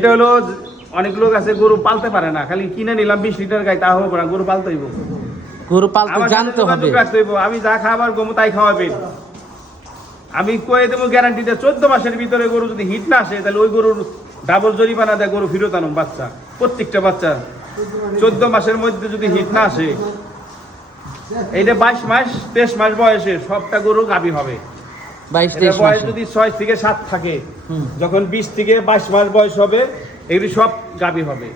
এটা হলো অনেক লোক আছে গরু পালতে পারে না। খালি কিনে নিলাম বিশ লিটার গাই তা হবে না গরু পালতে হইব গরু পালতে জানতে হবে। আমি যা খাবার গমু তাই খাওয়াবেন আমি কয়ে দেবো গ্যারান্টিতে চোদ্দ মাসের ভিতরে গরু যদি হিট না আসে তাহলে ওই গরুর ডাবল জরিমানা দেয় গরু ফিরত আনুম বাচ্চা প্রত্যেকটা বাচ্চা। চোদ্দ মাসের মধ্যে যদি হিট না আসে এইটা বাইশ মাস তেইশ মাস বয়সে সবটা গরু গাভী হবে। বাইশ বয়স যদি ছয় থেকে সাত থাকে যখন বিশ থেকে বাইশ মাস বয়স হবে এগুলি সব গাভী হবে।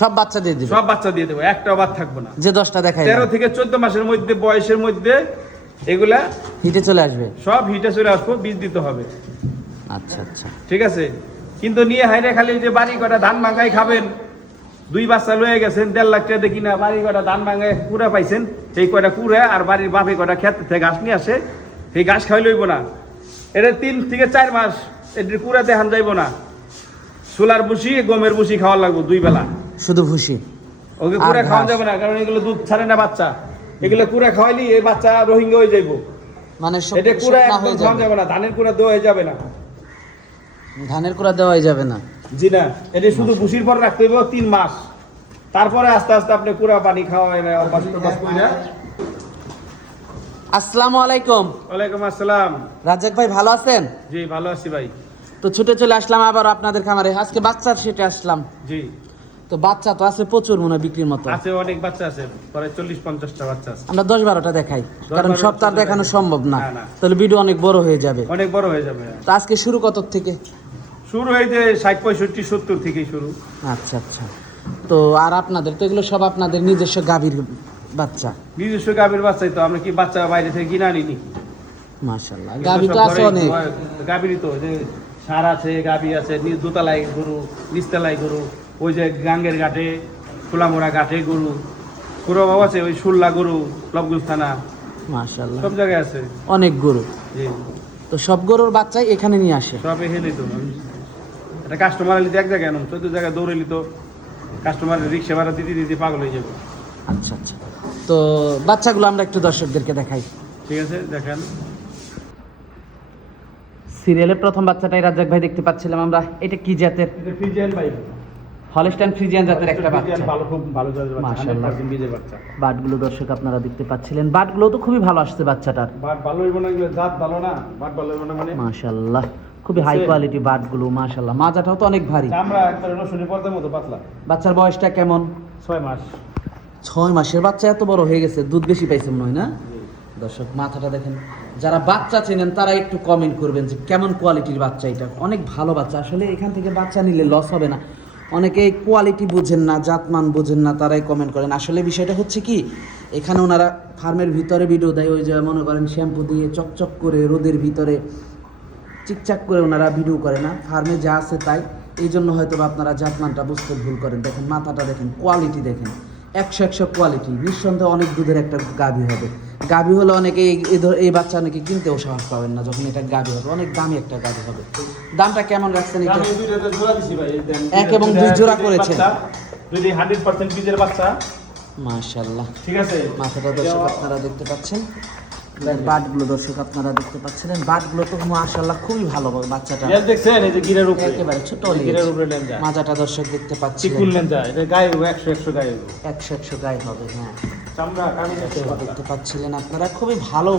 সব বাচ্চা দিয়ে দিবে? সব বাচ্চা দিয়ে দেবো একটাও বাদ থাকব না। যে দশটা দেখাই তেরো থেকে চোদ্দ মাসের মধ্যে বয়সের মধ্যে এগুলা হিটে চলে আসবে? সব হিটে চলে আসব বীজ দিতে হবে। আচ্ছা আচ্ছা। ঠিক আছে? কিন্তু নিয়ে হাইরে খালি যে বাড়ি কটা ধান ভাঙাই খাবেন দুই বাচ্চা লয়ে গেছেন দেড় লাখ টাকা দেখি না বাড়ি কটা ধান ভাঙায় কুড়া পাইছেন সেই কটা কুড়া আর বাড়ির বাপে কটা খেত থেকে ঘাস নিয়ে আসে সেই ঘাস খাই লইব না। এটা তিন থেকে চার মাস এটির কুড়া দেখান যাইব না। সোলার বুসি গমের বুসি খাওয়া লাগবো দুই বেলা। শুধু ভুসি? ওকে কুড়া খাওয়া যাবে না কারণ এগুলো দুধ ছাড়ে না বাচ্চা। এগুলো কুড়া খাওয়াইলি এই বাচ্চা রোহিঙ্গা হয়ে যাইব। মানে এটা কুড়া একদম খাওয়া যাবে না ধানের কুড়া দেওয়া যাবে না। ধানের কুড়া দেওয়াই যাবে না। জি না এটা শুধু ভুসির পর রাখতে হবে তিন মাস। তারপরে আস্তে আস্তে আপনি কুড়া পানি খাওয়া অভ্যাস টভ্যাস কইরা। আসসালামু আলাইকুম। ওয়ালাইকুম আসসালাম। রাজ্জাক ভাই ভালো আছেন? জি ভালো আছি ভাই। তো ছুটে চলে আসলাম আবার আপনাদের খামারে। আজকে বাচ্চার সেটে আসলাম। জি। তো বাচ্চা তো আছে প্রচুর মনে বিক্রির মতো। আছে অনেক বাচ্চা আছে প্রায় চল্লিশ পঞ্চাশটা বাচ্চা আছে। আমরা দশ বারোটা দেখাই কারণ 12 সব তার দেখানো সম্ভব না। তাহলে ভিডিও অনেক বড় হয়ে যাবে। অনেক বড় হয়ে যাবে। তো আজকে শুরু কত থেকে? শুরু হয়েছে ষাট পঁয়ষট্টি সত্তর থেকেই শুরু। আচ্ছা আচ্ছা। তো আর আপনাদের তো এগুলো সব আপনাদের নিজস্ব গাভীর বাচ্চা। নিজস্ব গাভীর বাচ্চাই তো আমরা কি বাচ্চা বাইরে থেকে কিনে আনি গাভী তো আছে অনেক। গাভীরই তো যে সার আছে গাভী আছে দোতলায় গরু নিচতলায় গরু ওই যে গাঙ্গের ঘাটে খোলামোড়া ঘাটে গরু গরু বাবা আছে ওই সুল্লা গরু লবগুল থানা সব জায়গায় আছে। অনেক গরু। জি। তো সব গরুর বাচ্চাই এখানে নিয়ে আসে? সব এখানেই তো একটা কাস্টমার এলি এক জায়গায় আনুন চোদ্দ জায়গায় দৌড়েলি তো কাস্টমার রিক্সা ভাড়া দিতে দিতে পাগল হয়ে যাবে। আচ্ছা আচ্ছা। তো বাচ্চাগুলো আমরা একটু দর্শকদেরকে দেখাই। ঠিক আছে দেখেন। সিরিয়ালের প্রথম বাচ্চাটাই রাজ্জাক ভাই দেখতে পাচ্ছিলাম আমরা। এটা কি জাতের? এটা ফ্রিজিয়ান ভাই। হলস্টাইন ফ্রিজিয়ান জাতের একটা বাচ্চা। ভালো খুব ভালো জাতের বাচ্চা মাশাআল্লাহ। 100% বীজের বাচ্চা। বাটগুলো দর্শক আপনারা দেখতে পাচ্ছিলেন। বাটগুলো তো খুবই ভালো আসছে বাচ্চাটার। বাট ভালো হইব না জাত ভালো না বাট ভালো হইব না মানে। মাশাল্লাহ খুবই হাই কোয়ালিটি বাটগুলো মাশাল্লাহ মাজাটাও তো অনেক ভারী। আমরা একবার রসুনের পর্দার মতো পাতলা। বাচ্চার বয়সটা কেমন? ছয় মাস। ছয় মাসের বাচ্চা এত বড় হয়ে গেছে, দুধ বেশি পাইছে মনে হয় না? দর্শক, মাথাটা দেখেন, যারা বাচ্চা চেনেন, তারা একটু কমেন্ট করবেন যে কেমন কোয়ালিটির বাচ্চা এটা। অনেক ভালো বাচ্চা, আসলে এখান থেকে বাচ্চা নিলে লস হবে না। অনেকে কোয়ালিটি বোঝেন না, জাতমান বোঝেন না, তারাই কমেন্ট করেন। আসলে বিষয়টা হচ্ছে কি, এখানে ওনারা ফার্মের ভিতরে ভিডিও দেয়, ওই যে মনে করেন শ্যাম্পু দিয়ে চকচক করে রোদের ভিতরে চিকচাক করে ওনারা ভিডিও করে না। ফার্মে যা আছে তাই। এই জন্য হয়তো আপনারা জাতমানটা বুঝতে ভুল করেন। দেখেন, মাথাটা দেখেন কোয়ালিটি দেখেন। একশো একশো কোয়ালিটি নিঃসন্দেহে অনেক দুধের একটা গাভী হবে। গাভী হলে অনেকে এই- বাচ্চা অনেকে কিনতেও সাহস পাবেন না যখন এটা গাভী হবে। অনেক দামি একটা গাভী হবে। দামটা কেমন রাখছেন এটা? এক এবং দুই জোড়া করেছে করেছেন। যদি হান্ড্রেড পার্সেন্ট বীজের বাচ্চা। মাশাল্লাহ ঠিক আছে? মাথাটা দর্শক আপনারা দেখতে পাচ্ছেন। বাটগুলো দর্শক আপনারা দেখতে পাচ্ছিলেন বাটগুলো তো খুবই ভালো বাচ্চাটা। লেজ দেখছেন এই যে গিরের উপরে। একেবারে ছোট গিরের উপরে মাজাটা দর্শক দেখতে চিকুন লেন এটা গায়ে হইবো, একশো একশো গায়ে হইবো। একশো একশো গায়ে হবে হ্যাঁ। চামড়া কামি দেখতে পাচ্ছিলেন আপনারা খুবই ভালো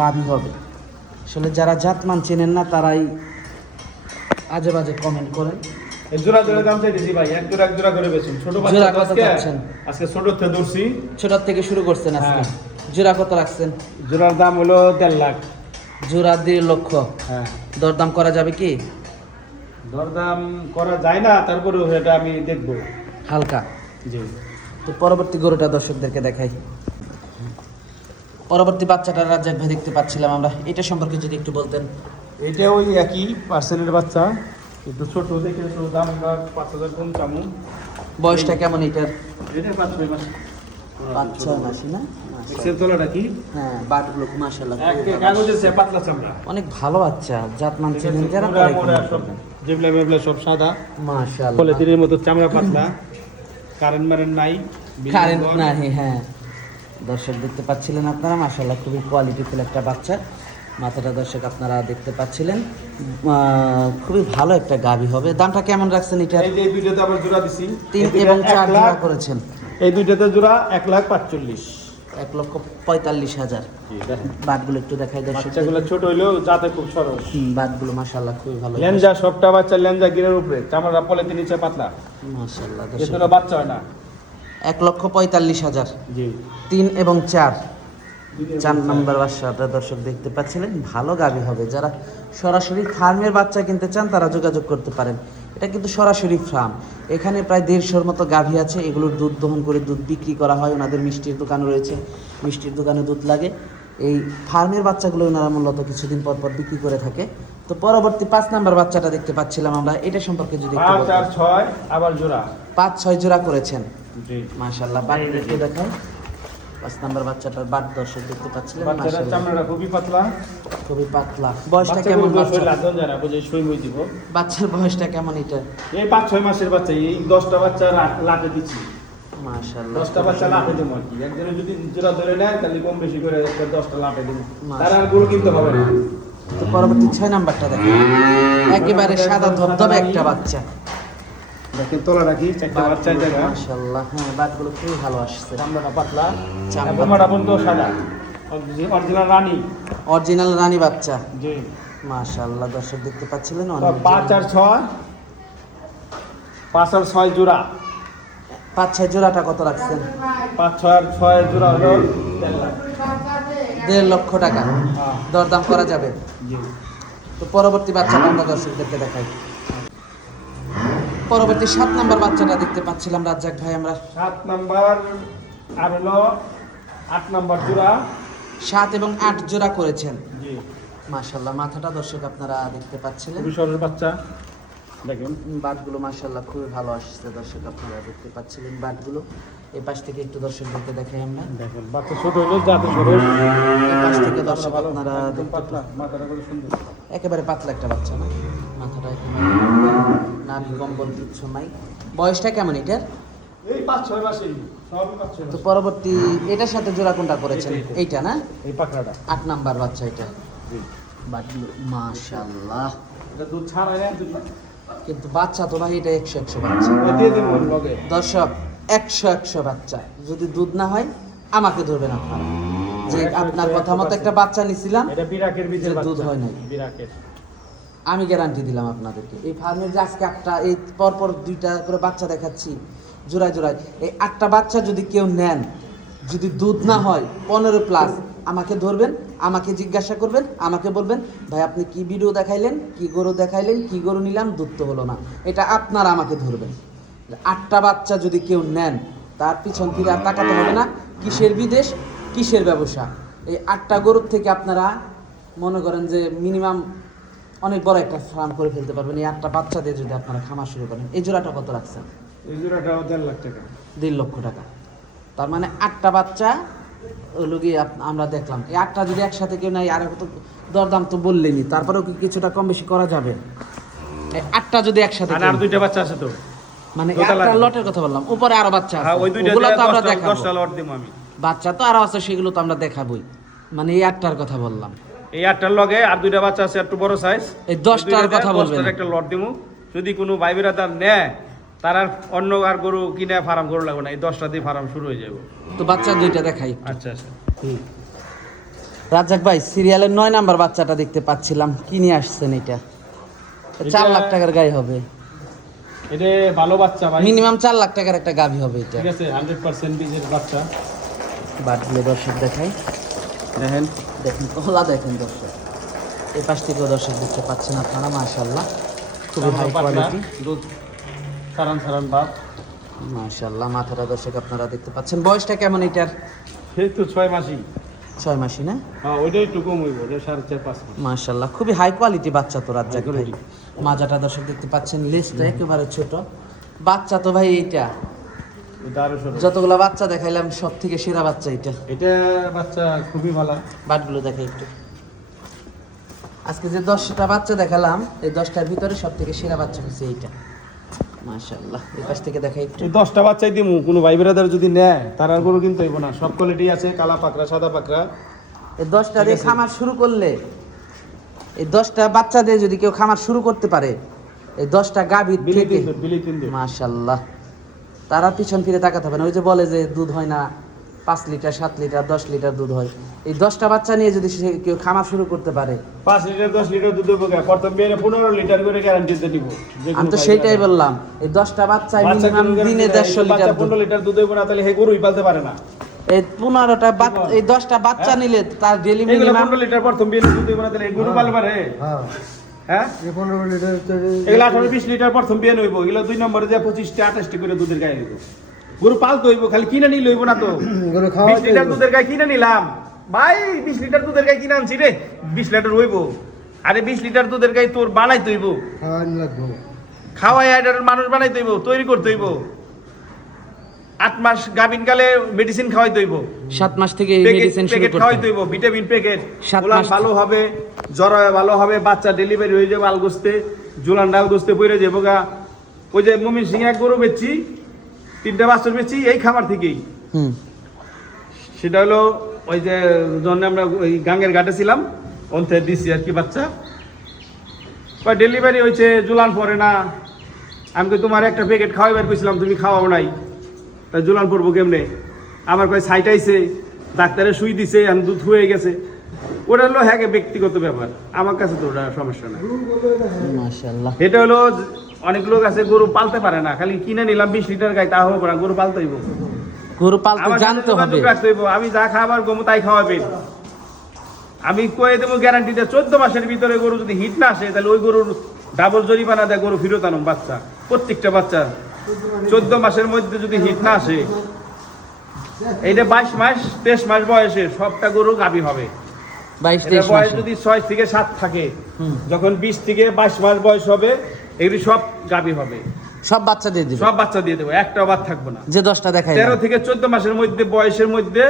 গাভী হবে। আসলে যারা জাতমান চেনেন না তারাই আজে বাজে কমেন্ট করেন। জোড়া জোড়া দাম চাইতেছি ভাই এক জোড়া এক জোড়া করে বেচুন। ছোট বাচ্চা আজকে ছোট থেকে ছোটার থেকে শুরু করছেন আজকে। হ্যাঁ। জোড়া কত রাখছেন? জোড়ার দাম হলো দেড় লাখ। জোড়া দেড় লক্ষ। হ্যাঁ। দরদাম করা যাবে কি? দরদাম করা যায় না তারপরেও এটা আমি দেখব। হালকা। জি। তো পরবর্তী গরুটা দর্শকদেরকে দেখাই। পরবর্তী বাচ্চাটা রাজ্জাক ভাই দেখতে পাচ্ছিলাম আমরা। এটা সম্পর্কে যদি একটু বলতেন। এটা ওই একই পার্সেলের বাচ্চা কিন্তু ছোট দেখে দাম পাঁচ হাজার কম চামু। বয়সটা কেমন এটার? এটা পাঁচ ছয় মাস। পাঁচ ছয় মাসি। না কি? হ্যাঁ বাটগুলো মাসাল্লাহ কাগজের পাতলা চামড়া। অনেক ভালো বাচ্চা জাতমান চেনেন যারা সব জেবলা মেবলা সব সাদা। মাশাআল্লাহ। দিনের মতো চামড়া পাতলা। কারেন্ট মারেন্ট নাই কারেন্ট নাই হ্যাঁ। দর্শক দেখতে পাচ্ছিলেন আপনারা মাশাআল্লাহ খুবই কোয়ালিটিফুল একটা বাচ্চা। মাথাটা দর্শক আপনারা দেখতে পাচ্ছিলেন। খুবই ভালো একটা গাভী হবে। দামটা কেমন রাখছেন এটা? এই যে আবার জোড়া দিছি। তিন এবং চার জোড়া করেছেন। এই দুইটাতে জোড়া এক লাখ পাঁচচল্লিশ। এক লক্ষ পঁয়তাল্লিশ হাজার। বাটগুলো একটু দেখাই দর্শক বাচ্চাগুলো ছোট হইলেও যাতে খুব সরস। হুম, বাটগুলো মাশাল্লাহ খুবই ভালো। লেঞ্জা সবটা বাচ্চা লেঞ্জা গিরের উপরে। চামড়া পলিতে নিচে পাতলা। মাশাল্লাহ এর বাচ্চা হয় না। এক লক্ষ পঁয়তাল্লিশ হাজার। তিন এবং চার। চার নম্বর বাচ্চাটা দর্শক দেখতে পাচ্ছিলেন। ভালো গাভী হবে। যারা সরাসরি ফার্মের বাচ্চা কিনতে চান তারা যোগাযোগ করতে পারেন। এটা কিন্তু সরাসরি ফার্ম। এখানে প্রায় দেড়শোর মতো গাভী আছে এগুলোর দুধ দহন করে দুধ বিক্রি করা হয়। ওনাদের মিষ্টির দোকান রয়েছে মিষ্টির দোকানে দুধ লাগে। এই ফার্মের বাচ্চাগুলো ওনারা মূলত কিছুদিন পর পর বিক্রি করে থাকে। তো পরবর্তী পাঁচ নাম্বার বাচ্চাটা দেখতে পাচ্ছিলাম আমরা এটা সম্পর্কে যদি পাঁচ আর ছয় আবার জোড়া। পাঁচ ছয় জোড়া করেছেন। মাশাল্লাহ দেখান। পাঁচ নাম্বার বাচ্চাটার দর্শক দেখতে পাচ্ছিলেন বাচ্চাটার চামড়াটা খুবই পাতলা। খুবই পাতলা। বয়সটা কেমন বাচ্চা হইলে আদন বুঝে সুই মুই দিব। বাচ্চার বয়সটা কেমন এটা? এই পাঁচ ছয় মাসের বাচ্চা এই দশটা বাচ্চা লাটে দিচ্ছি। মাশাআল্লাহ দশটা বাচ্চা লাটে দেবো আর কি। একজনে যদি জোড়া ধরে নেয় তাহলে কম বেশি করে দশটা লাটে দেবো। মাশাআল্লাহ। তার আর গরু কিনতে হবে না। তো পরবর্তী ছয় নাম্বারটা দেখেন। একেবারে সাদা ধবধবে একটা বাচ্চা। দেখেন তোলা রাখি চারটা বাচ্চা জায়গা মাশাআল্লাহ। হ্যাঁ বাটগুলো খুবই ভালো আসছে। চামড়াটা পাতলা। চামড়া। বোমাটা সাদা। অরিজিনাল রানী। অরিজিনাল রানী বাচ্চা। জি। মাশাআল্লাহ দর্শক দেখতে পাচ্ছিলেন অনেক পাঁচ আর ছয়? পাঁচ আর ছয় জোড়া। পাঁচ ছয় জোড়াটা কত রাখছেন? পাঁচ ছয় আর ছয় জোড়া হলো দেড় লক্ষ টাকা। হ্যাঁ, দরদাম করা যাবে। জি। তো পরবর্তী বাচ্চাটা আমরা দর্শকদেরকে দেখাই। পরবর্তী সাত নাম্বার বাচ্চাটা দেখতে পাচ্ছিলাম রাজ্জাক ভাই আমরা। সাত নাম্বার আর হলো আট নাম্বার জোড়া। সাত এবং আট জোড়া করেছেন। জি। মাশাল্লাহ মাথাটা দর্শক আপনারা দেখতে পাচ্ছিলেন। খুবই বাচ্চা। দেখুন। বাটগুলো মাশাল্লাহ খুবই ভালো আসছে দর্শক আপনারা দেখতে পাচ্ছিলেন বাটগুলো এই পাশ থেকে একটু দর্শকদেরকে দেখাই আমরা। দেখুন বাচ্চা ছোট হইল যাতে সরল। এই পাশ থেকে দর্শক আপনারা দেখতে পাতলা মাথাটা সুন্দর। একেবারে পাতলা একটা বাচ্চা না? মাথাটা একেবারে নাভি কম্বল কিচ্ছু নাই। বয়সটা কেমন এটার? এই পাঁচ ছয় মাসেই। তো পরবর্তী এটার সাথে জোড়া কোনটা করেছেন? এইটা, না? এই পাকড়াটা। আট নাম্বার বাচ্চা এটা। মাশাল্লাহ এটা দুধ ছাড়াই কিন্তু বাচ্চা তো ভাই এটা একশো একশো বাচ্চা। দর্শক একশো একশো বাচ্চা। যদি দুধ না হয় আমাকে ধরবেন আপনারা। যে আপনার কথা মতো একটা বাচ্চা নিছিলাম বিরাকের দুধ হয় নাই। আমি গ্যারান্টি দিলাম আপনাদেরকে। এই ফার্মের যে আজকে একটা এই পরপর দুইটা করে বাচ্চা দেখাচ্ছি, জোড়ায় জোড়ায়। এই আটটা বাচ্চা যদি কেউ নেন, যদি দুধ না হয়, পনেরো প্লাস আমাকে ধরবেন, আমাকে জিজ্ঞাসা করবেন, আমাকে বলবেন, ভাই, আপনি কি ভিডিও দেখাইলেন, কি গরু দেখাইলেন, কি গরু নিলাম, দুধ তো হলো না। এটা আপনারা আমাকে ধরবেন। আটটা বাচ্চা যদি কেউ নেন, তার পিছন ফিরে আর তাকাতে হবে না, কিসের বিদেশ, কিসের ব্যবসা? এই আটটা গরুর থেকে আপনারা মনে করেন যে মিনিমাম অনেক বড় একটা ফার্ম করে ফেলতে পারবেন। এই আটটা বাচ্চা দিয়ে যদি আপনারা খামার শুরু করেন এই জোড়াটা কত রাখছেন? এই জোড়াটাও দেড় লাখ টাকা। দেড় লক্ষ টাকা। তার মানে আটটা বাচ্চা গিয়ে আমরা দেখলাম। এই আটটা যদি একসাথে কেউ নেয় আর তো দরদাম তো বললেনি তারপরেও কি কিছুটা কম বেশি করা যাবে? এই আটটা যদি একসাথে আর দুইটা বাচ্চা আছে তো? মানে আছে। লটের কথা বললাম উপরে আরও বাচ্চা আছে। হ্যাঁ ওগুলো তো আমরা দেখাবো। দশটা লট দিব আমি। বাচ্চা তো আরও আছে সেগুলো তো আমরা দেখাবোই। মানে এই আটটার কথা বললাম। এই আটটার লগে আর দুইটা বাচ্চা আছে একটু বড় সাইজ এই দশটার কথা বলবেন। একটা লট দিমু। যদি কোনো ভাই বিরাদার নেয় তার আর অন্য আর গরু কিনে ফার্ম গরু লাগবে না। এই দশটা দিয়ে ফার্ম শুরু হয়ে যাবে। তো বাচ্চা দুইটা দেখাই আচ্ছা আচ্ছা। রাজ্জাক ভাই সিরিয়ালের নয় নাম্বার বাচ্চাটা দেখতে পাচ্ছিলাম। কি নিয়ে আসছেন এটা? চার লাখ টাকার গায়ে হবে। এটা ভালো বাচ্চা ভাই। মিনিমাম চার লাখ টাকার একটা গাভী হবে এটা। ঠিক আছে হান্ড্রেড পার্সেন্ট বীজের বাচ্চা। বাটগুলো দর্শক দেখাই দেখেন। দেখেন কলা দেখেন দর্শক। এই পাশ থেকেও দর্শক দেখতে পাচ্ছেন আপনারা মাশাল্লাহ খুবই হাই কোয়ালিটি দুধ সারান সারান বাপ মাশাল্লাহ মাথাটা দর্শক আপনারা দেখতে পাচ্ছেন? বয়সটা কেমন এটার? সেই তো ছয় মাসই। ছয় মাসি না? হ্যাঁ ওইটা একটু কম হইব ওটা সাড়ে চার পাঁচ মাস। মাশাল্লাহ খুবই হাই কোয়ালিটি বাচ্চা তো রাজ্জাক ভাই। মাজাটা দর্শক দেখতে পাচ্ছেন লেজটা একেবারে ছোট। বাচ্চা তো ভাই এইটা। যতগুলো বাচ্চা দেখাইলাম সব থেকে সেরা বাচ্চা এটা এটা বাচ্চা খুবই ভালো। বাটগুলো দেখাই একটু। আজকে যে দশটা বাচ্চা দেখালাম এই দশটার ভিতরে সব থেকে সেরা বাচ্চা হচ্ছে এইটা। এই পাশ থেকে দেখাই একটু। এই দশটা বাচ্চাই দিমু কোনো ভাই বিরাদার যদি নেয় তার আর গরু কিনতে না। সব কোয়ালিটি আছে কালা পাকড়া সাদা পাকড়া। এই দশটা দিয়ে খামার শুরু করলে এই দশটা বাচ্চা দিয়ে যদি কেউ খামার শুরু করতে পারে এই দশটা গাভীর বিলি থেকে তারা পিছন ফিরে তাকাতে হবে না। ওই যে বলে যে দুধ হয় না পাঁচ লিটার সাত লিটার দশ লিটার দুধ হয়। এই দশটা বাচ্চা নিয়ে যদি সে কেউ খামার শুরু করতে পারে পাঁচ লিটার দশ লিটার দুধ দেবো পনেরো লিটার করে গ্যারান্টিতে দিব আমি তো গাই সেইটাই বললাম এই দশটা বাচ্চা মিনিমাম দিনে দেড়শো লিটার পনেরো লিটার দুধ দেবো না তাহলে হে গরুই পালতে পারে না। এই পনেরোটা বাচ্চা এই দশটা বাচ্চা নিলে তার ডেলি মিনিমাম পনেরো লিটার প্রথম বিয়ে দুধ দেবো না তাহলে গরু পালতে পারে। হ্যাঁ? পনেরো লিটার এগুলো আঠারো বিশ লিটার প্রথম বিয়ে নইব এগুলো দুই নম্বরে যে পঁচিশটা আঠাশটি করে দুধের গায়ে দিব গরু পালতে হইব খালি কিনে নিলে হইব না তো। বিশ লিটার দুধের গায়ে কিনে নিলাম। ভাই বিশ লিটার দুধের গায়ে কিনে আনছি রে। বিশ লিটার হইব। আরে বিশ লিটার দুধের গায়ে তোর বানাই খাওয়াই আইডার মানুষ বানাই তৈব তৈরি করতে হইব। আট মাস গাভিন কালে মেডিসিন খাওয়াইতে হইব সাত মাস থেকে মেডিসিন শুরু প্যাকেট করতে খাওয়াইতে হবে। হইব ভিটামিন প্যাকেট সাত মাস- ভালো হবে জ্বর হয় ভালো হবে বাচ্চা ডেলিভারি হয়ে যাবে আলগোস্তে জুলান আলগোস্তে পড়ে যাব গা। ওই যে মমিন সিং এক গরু বেচছি তিনটা বাচ্চা বেচছি এই খামার থেকেই। হুম। সেটা হলো ওই যে জন্য আমরা ওই গাঙ্গের ঘাটে ছিলাম ওনতে দিছি আর কি বাচ্চা। ডেলিভারি হয়েছে জুলান পরে না। আমি তোমার একটা প্যাকেট খাওয়াইবার কইছিলাম তুমি খাওয়াও নাই। তা জুলান পড়ব কেমনে? আমার কয় সাইটাইছে ডাক্তারে সুই দিছে আর দুধ হয়ে গেছে। ওটা হলো হ্যাঁ ব্যক্তিগত ব্যাপার। আমার কাছে তো ওটা সমস্যা নাই। এটা হলো অনেক লোক আছে গরু পালতে পারে না। খালি কিনে নিলাম বিশ লিটার গাই তা হবে না গরু পালতে হইব। গরু পালতে জানতে হবে। আমি যা খাবার গমু তাই খাওয়াবেন। আমি কয়ে দেবো গ্যারান্টিতে চোদ্দ মাসের ভিতরে গরু যদি হিট না আসে তাহলে ওই গরুর ডাবল জরিমানা দেয় গরু ফিরত আনুম বাচ্চা। প্রত্যেকটা বাচ্চা চোদ্দ মাসের মধ্যে যদি হিট না আসে এইটা বাইশ মাস তেইশ মাস বয়সে সবটা গরু গাভী হবে। বয়স যদি ছয় থেকে সাত থাকে যখন বিশ থেকে বাইশ মাস বয়স হবে এগুলি সব গাভী হবে। সব বাচ্চা দিয়ে দিবে? সব বাচ্চা দিয়ে দেবো একটাও বাদ থাকব না। যে দশটা তেরো থেকে চোদ্দ মাসের মধ্যে বয়সের মধ্যে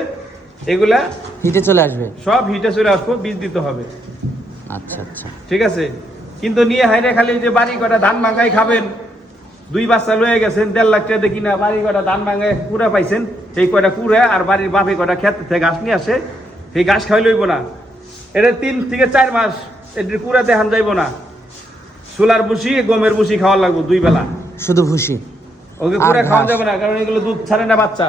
এগুলা হিটে চলে আসবে? সব হিটে চলে আসব বীজ দিতে হবে। আচ্ছা আচ্ছা। ঠিক আছে? কিন্তু নিয়ে হাইরে খালি যে বাড়ি কটা ধান মাঙ্গাই খাবেন দুই বাচ্চা লয়ে গেছেন দেড় লাখ টাকা দেখি না বাড়ি কটা ধান মাঙ্গায় কুড়া পাইছেন। সেই কটা কুড়ে আর বাড়ির বাপে কটা খেত থেকে ঘাস নিয়ে আসে সেই ঘাস খাই লইব না। এটা তিন থেকে চার মাস এটির কুড়া দেখান যাইব না। সোলার বুসি গমের বুসি খাওয়া লাগবো দুই বেলা। শুধু ভুসি? ওকে কুড়া খাওয়া যাবে না কারণ এগুলো দুধ ছাড়ে না বাচ্চা।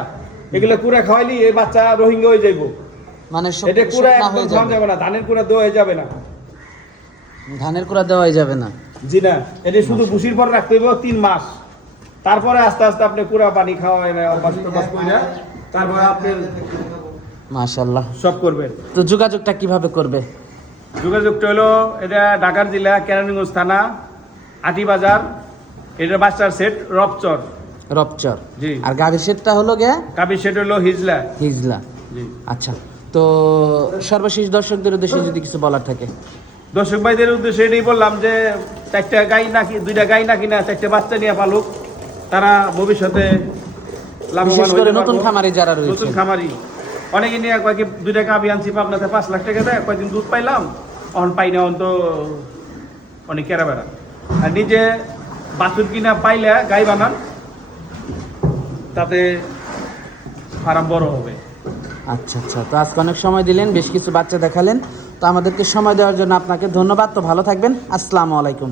এগুলো কুড়া খাওয়াইলি এই বাচ্চা রোহিঙ্গা হয়ে যাইব। মানে এটা কুড়া একদম খাওয়া যাবে। না ধানের কুড়া দেওয়া হয়ে যাবে না। ধানের কুড়া দেওয়াই যাবে না। জি না এটা শুধু ভুসির পর রাখতে হবে তিন মাস। তারপরে আস্তে আস্তে আপনি কুড়া পানি খাওয়ায় না অভ্যাস টভ্যাস তারপরে আপনি মাশাল্লাহ সব করবেন তো যোগাযোগটা কীভাবে করবে? যোগাযোগটা হলো এটা ঢাকার জেলা কেরানীগঞ্জ থানা আটিবাজার এটা বাচ্চার সেট রপচর। রপচর। জি। আর গাভীর সেটটা হলো গে? কাবির সেট হলো হিজলা। হিজলা। জি। আচ্ছা তো সর্বশেষ দর্শকদের উদ্দেশ্যে যদি কিছু বলার থাকে। দর্শক ভাইদের উদ্দেশ্যে এটাই বললাম যে চারটা গাই নাকি দুইটা গাই নাকি না চারটা বাচ্চা নিয়ে পালুক তারা ভবিষ্যতে বিশেষ করে নতুন খামারি যারা রয়েছে। নতুন খামারি। অনেকে নিয়ে কয়েক দুইটা গাভি আনছি পাবনাতে পাঁচ লাখ টাকা দেয় কয়েকদিন দুধ পাইলাম অন পাই না অন তো অনেক কেরা বেড়া আর নিজে বাছুর কিনা পাইলে গাই বানান তাতে ফার্ম বড় হবে। আচ্ছা আচ্ছা। তো আজকে অনেক সময় দিলেন বেশ কিছু বাচ্চা দেখালেন। তো আমাদেরকে সময় দেওয়ার জন্য আপনাকে ধন্যবাদ। তো ভালো থাকবেন। আসসালামু আলাইকুম।